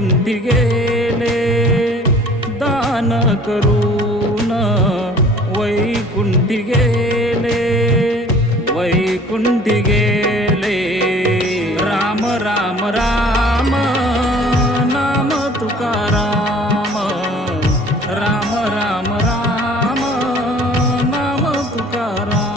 वैकुंठी गेले दान करून, वैकुंठी गेले वैकुंठी गेले. राम राम राम नाम तुकाराम, राम राम राम नाम तुकाराम.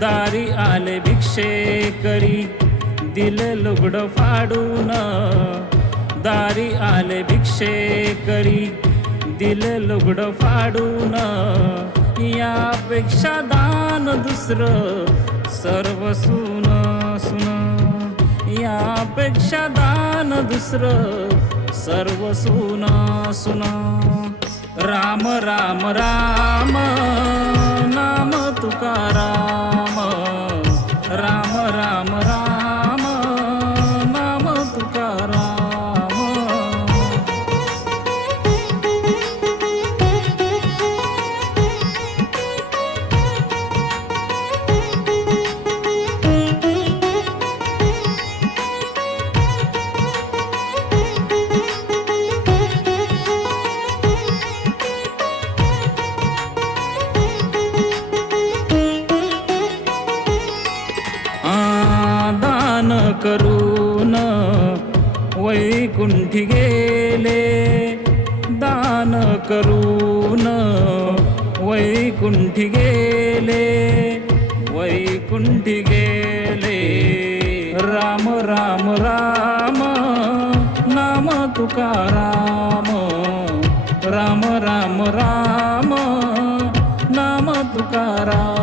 दारी आले भिक्षे करी दिले लुगडं फाडून, दारी आले भिक्षे करी दिले लुगडं फाडून. यापेक्षा दान दुसरं सर्व सुन सुन, यापेक्षा दान दुसरं सर्व सुन सुन. राम राम राम नाम तुकाराम, राम राम राम नाम तुकाराम. दान करून वैकुंठी गेले, दान करून वैकुंठी गेले वैकुंठी गेले. राम राम राम नाम तुकाराम, राम राम राम नाम तुकाराम.